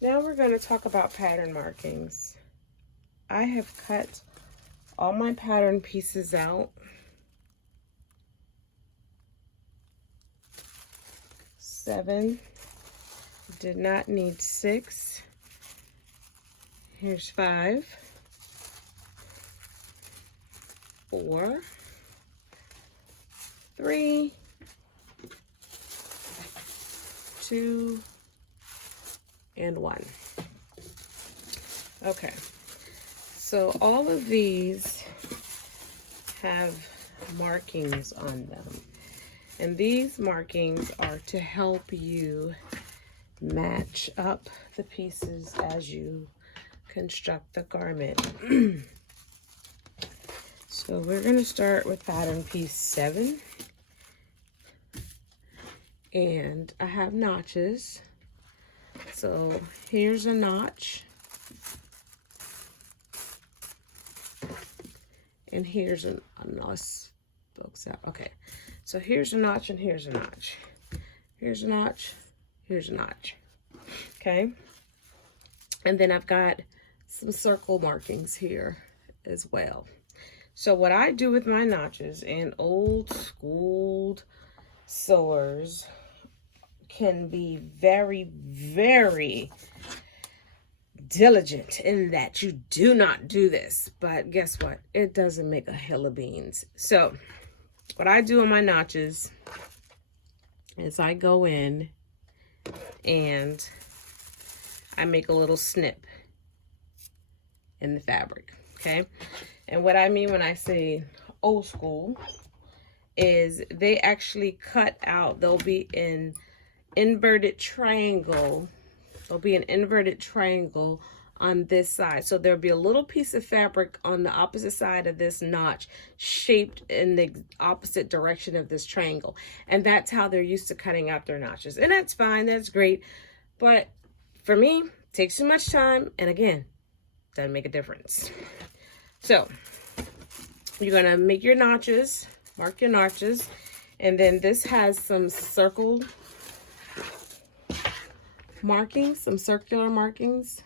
Now we're going to talk about pattern markings. I have cut all my pattern pieces out. 7, did not need 6. Here's 5, 4, 3, 2, and 1. Okay, so all of these have markings on them, and these markings are to help you match up the pieces as you construct the garment. So we're going to start with pattern piece 7, and I have notches. So here's a notch, and here's a notch. Okay, so here's a notch and here's a notch. Here's a notch, here's a notch. Okay, and then I've got some circle markings here as well. So what I do with my notches, and old school sewers can be very, very diligent in that you do not do this, but guess what? It doesn't make a hill of beans. So what I do on my notches is I go in and I make a little snip in the fabric, okay? And what I mean when I say old school is they actually cut out, there'll be an inverted triangle. There'll be an inverted triangle on this side. So there'll be a little piece of fabric on the opposite side of this notch shaped in the opposite direction of this triangle. And that's how they're used to cutting out their notches. And that's fine, that's great. But for me, it takes too much time. And again, doesn't make a difference. So you're gonna make your notches, mark your notches. And then this has some circle markings, some circular markings.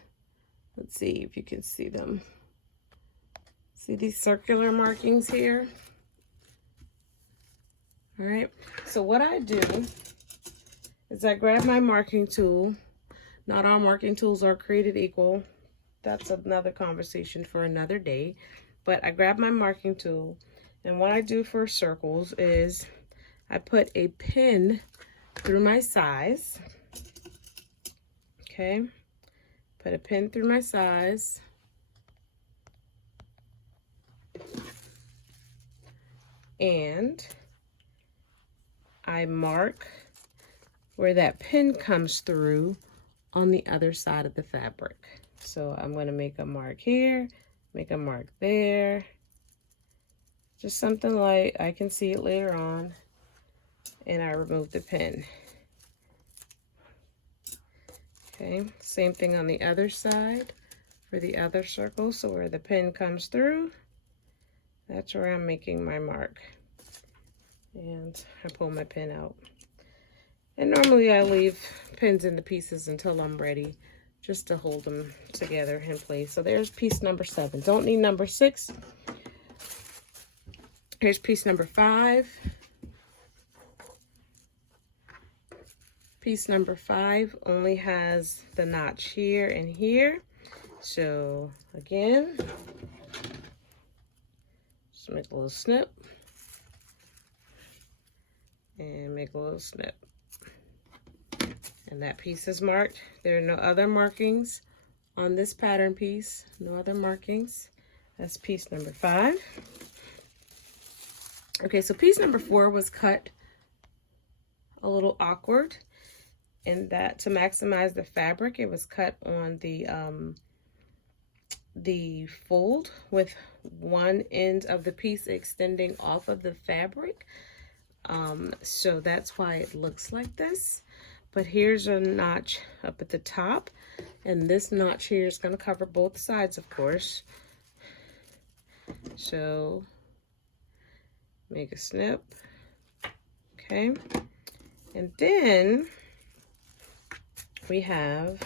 Let's see if you can see them. See these circular markings here? All right, so what I do is I grab my marking tool. Not all marking tools are created equal. That's another conversation for another day. But I grab my marking tool, and what I do for circles is I put a pin through my size. Okay, put a pin through my size. And I mark where that pin comes through on the other side of the fabric. So I'm going to make a mark here, make a mark there. Just something light, I can see it later on. And I remove the pin. Okay, same thing on the other side for the other circle. So where the pin comes through, that's where I'm making my mark. And I pull my pin out. And normally I leave pins in the pieces until I'm ready, just to hold them together in place. So there's piece number 7. Don't need number 6. Here's piece number 5. Piece number 5 only has the notch here and here. So again, just make a little snip and make a little snip. And that piece is marked. There are no other markings on this pattern piece. No other markings. That's piece number 5. Okay, so piece number 4 was cut a little awkward, in that to maximize the fabric, it was cut on the fold with one end of the piece extending off of the fabric. So that's why it looks like this. But here's a notch up at the top, and this notch here is going to cover both sides, of course. So make a snip. Okay, and then we have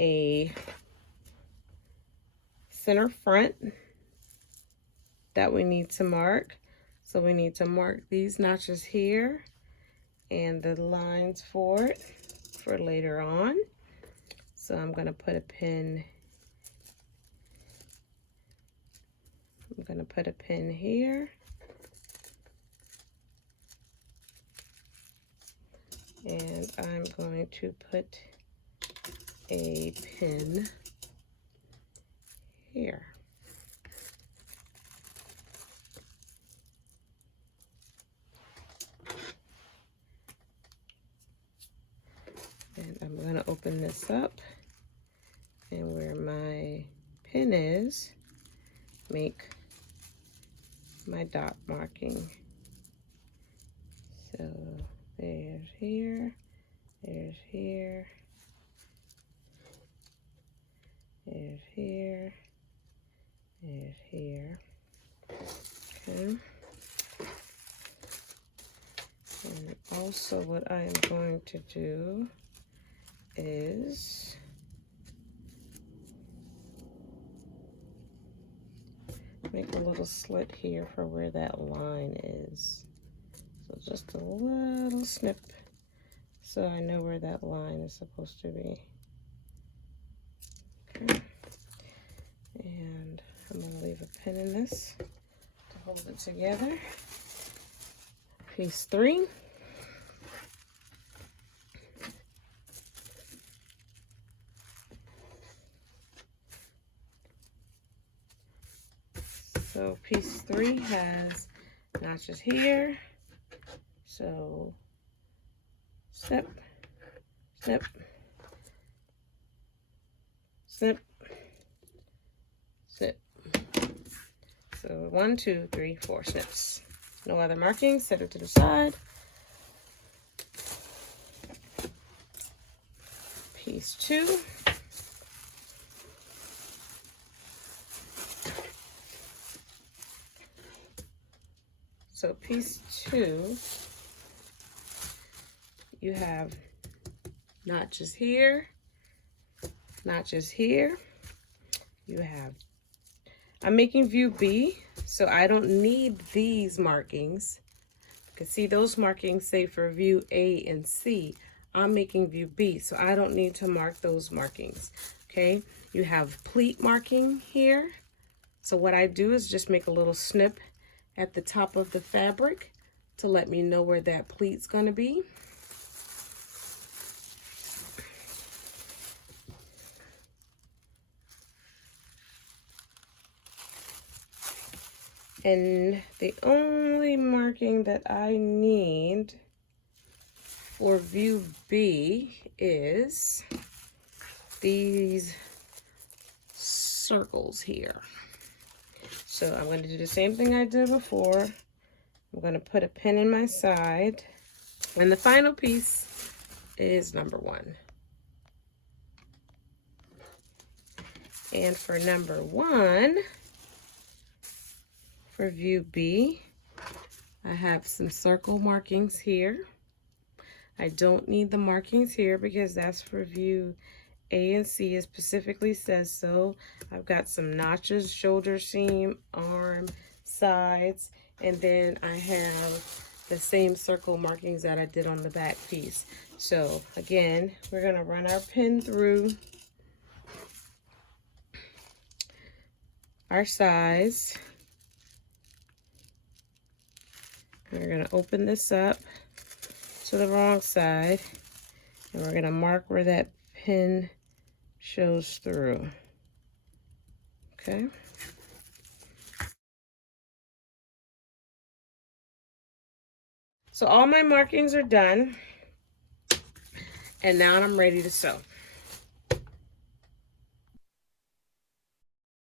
a center front that we need to mark. So we need to mark these notches here and the lines for it for later on. So I'm going to put a pin. I'm going to put a pin here. And I'm going to put a pin here. And I'm going to open this up, and where my pin is, make my dot marking. So there's here, there's here, there's here, there's here. Okay. And also what I am going to do is make a little slit here for where that line is. So just a little snip so I know where that line is supposed to be. Okay. And I'm going to leave a pin in this to hold it together. Piece 3. So piece 3 has notches here. So snip, snip, snip, snip. So 1, 2, 3, 4 snips. No other markings. Set it to the side. Piece 2. So piece 2, you have notches here, notches here. You have, I'm making view B, so I don't need these markings. You can see those markings say for view A and C. I'm making view B, so I don't need to mark those markings. Okay, you have pleat marking here. So what I do is just make a little snip at the top of the fabric to let me know where that pleat's going to be. And the only marking that I need for view B is these circles here. So I'm going to do the same thing I did before. I'm going to put a pin in my side. And the final piece is number 1. And for number 1, for view B, I have some circle markings here. I don't need the markings here because that's for view A and C. It specifically says so. I've got some notches, shoulder seam, arm, sides, and then I have the same circle markings that I did on the back piece. So again, we're going to run our pin through our size. We're going to open this up to the wrong side, and we're going to mark where that pin shows through. Okay. So all my markings are done, and now I'm ready to sew.